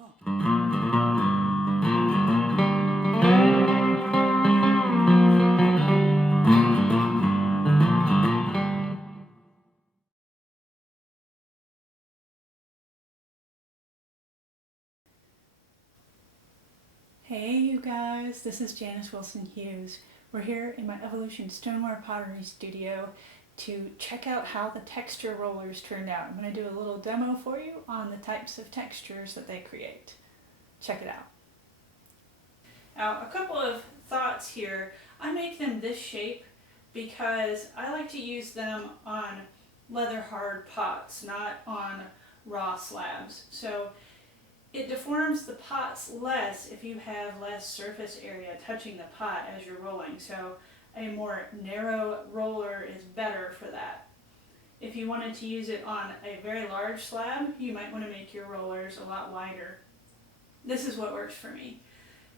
Hey you guys, this is Janice Wilson Hughes. We're here in my Evolution Stoneware Pottery studio to check out how the texture rollers turned out. I'm going to do a little demo for you on the types of textures that they create. Check it out. Now, a couple of thoughts here. I make them this shape because I like to use them on leather hard pots, not on raw slabs. So it deforms the pots less if you have less surface area touching the pot as you're rolling, so a more narrow roller is better for that. If you wanted to use it on a very large slab, you might want to make your rollers a lot wider. This is what works for me.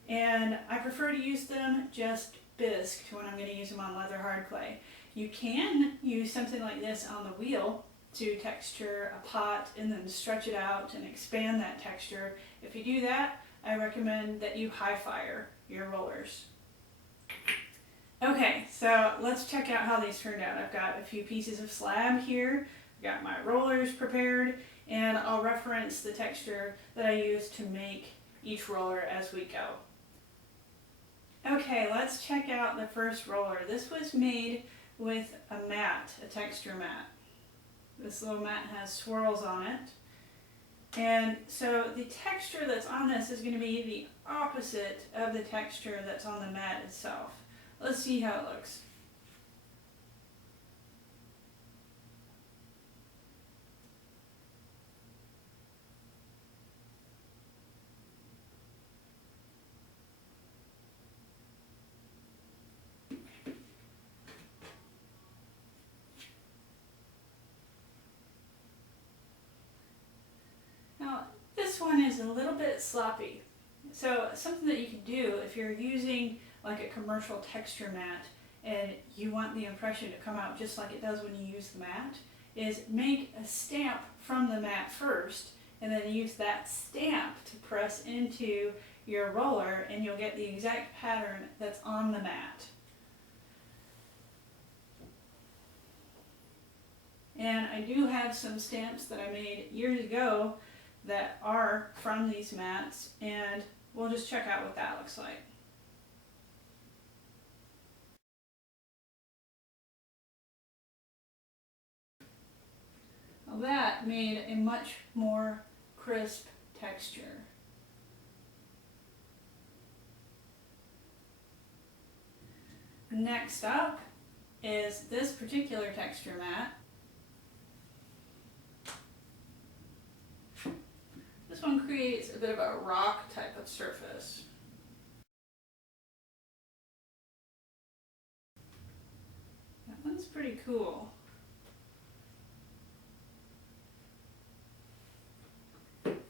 And I prefer to use them just bisked when I'm going to use them on leather hard clay. You can use something like this on the wheel to texture a pot and then stretch it out and expand that texture. If you do that, I recommend that you high fire your rollers. Okay, so let's check out how these turned out. I've got a few pieces of slab here, I've got my rollers prepared, and I'll reference the texture that I use to make each roller as we go. Okay, let's check out the first roller. This was made with a mat, a texture mat. This little mat has swirls on it. And so the texture that's on this is going to be the opposite of the texture that's on the mat itself. Let's see how it looks. Now, this one is a little bit sloppy. So something that you can do if you're using like a commercial texture mat and you want the impression to come out just like it does when you use the mat, is make a stamp from the mat first and then use that stamp to press into your roller and you'll get the exact pattern that's on the mat. And I do have some stamps that I made years ago that are from these mats, and we'll just check out what that looks like. Well, that made a much more crisp texture. Next up is this particular texture mat. This one creates a bit of a rock type of surface. That one's pretty cool.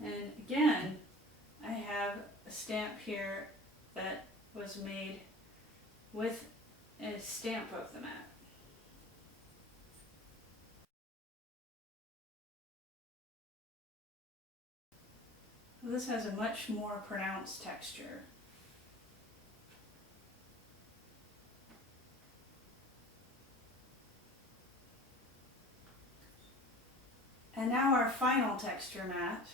And again, I have a stamp here that was made with a stamp of the mat. This has a much more pronounced texture. And now our final texture mat.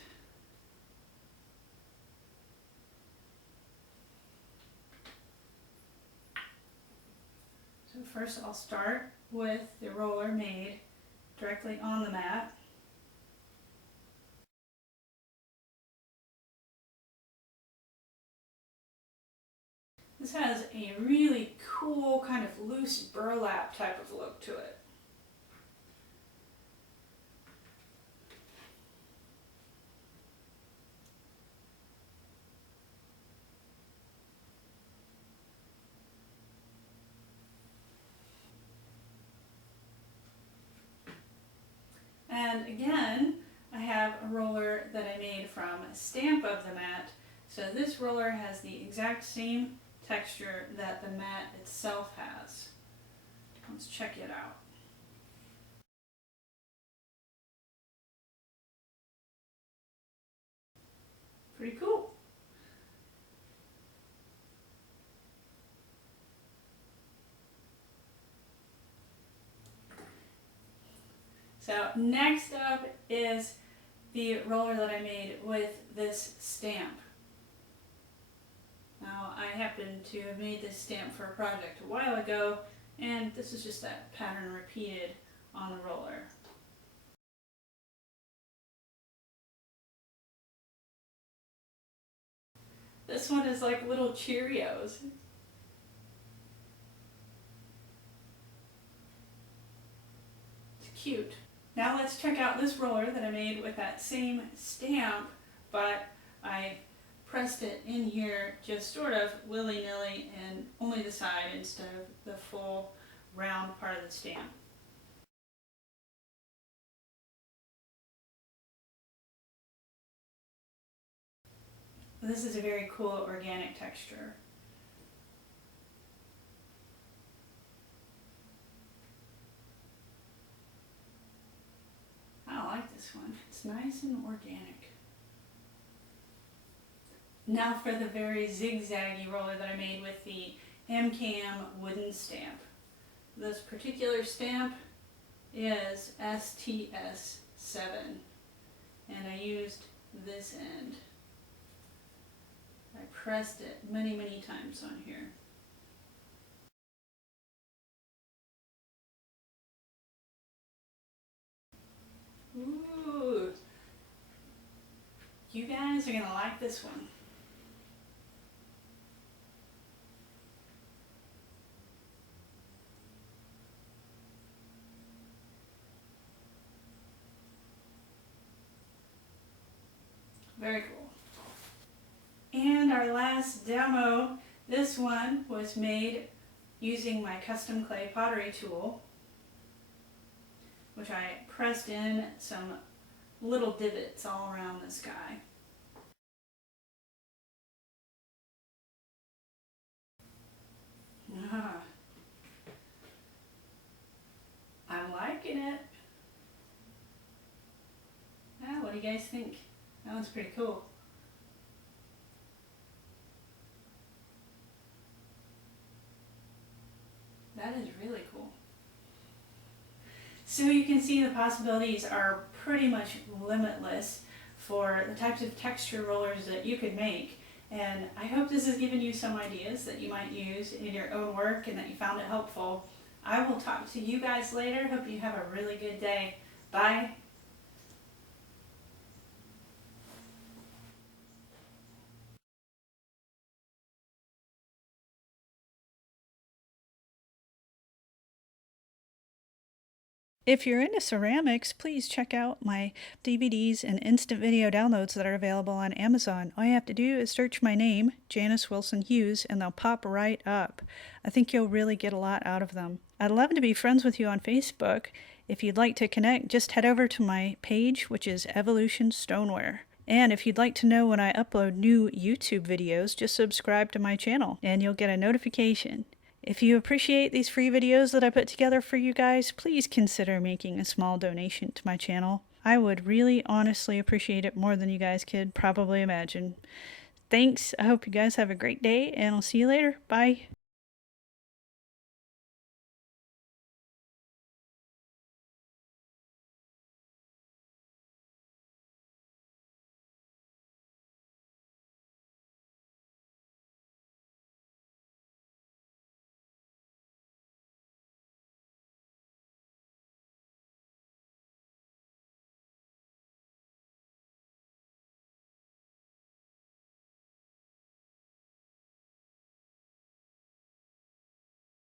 So first I'll start with the roller made directly on the mat. This has a really cool kind of loose burlap type of look to it. And again, I have a roller that I made from a stamp of the mat. So this roller has the exact same texture that the mat itself has. Let's check it out. Pretty cool. So next up is the roller that I made with this stamp. Now I happen to have made this stamp for a project a while ago, and this is just that pattern repeated on the roller. This one is like little Cheerios. It's cute. Now let's check out this roller that I made with that same stamp, but I pressed it in here just sort of willy-nilly and only the side instead of the full round part of the stamp. This is a very cool organic texture. I like this one. It's nice and organic. Now for the very zigzaggy roller that I made with the MCAM wooden stamp. This particular stamp is STS7, and I used this end. I pressed it many times on here. Ooh, you guys are gonna like this one. Very cool. And our last demo, this one was made using my custom clay pottery tool, which I pressed in some little divots all around this guy. I'm liking it. What do you guys think? That one's pretty cool. That is really cool. So you can see the possibilities are pretty much limitless for the types of texture rollers that you could make. And I hope this has given you some ideas that you might use in your own work and that you found it helpful. I will talk to you guys later. Hope you have a really good day. Bye. If you're into ceramics, please check out my DVDs and instant video downloads that are available on Amazon. All you have to do is search my name, Janice Wilson Hughes, and they'll pop right up. I think you'll really get a lot out of them. I'd love to be friends with you on Facebook. If you'd like to connect, just head over to my page, which is Evolution Stoneware. And if you'd like to know when I upload new YouTube videos, just subscribe to my channel and you'll get a notification. If you appreciate these free videos that I put together for you guys, please consider making a small donation to my channel. I would really honestly appreciate it more than you guys could probably imagine. Thanks. I hope you guys have a great day, and I'll see you later. Bye.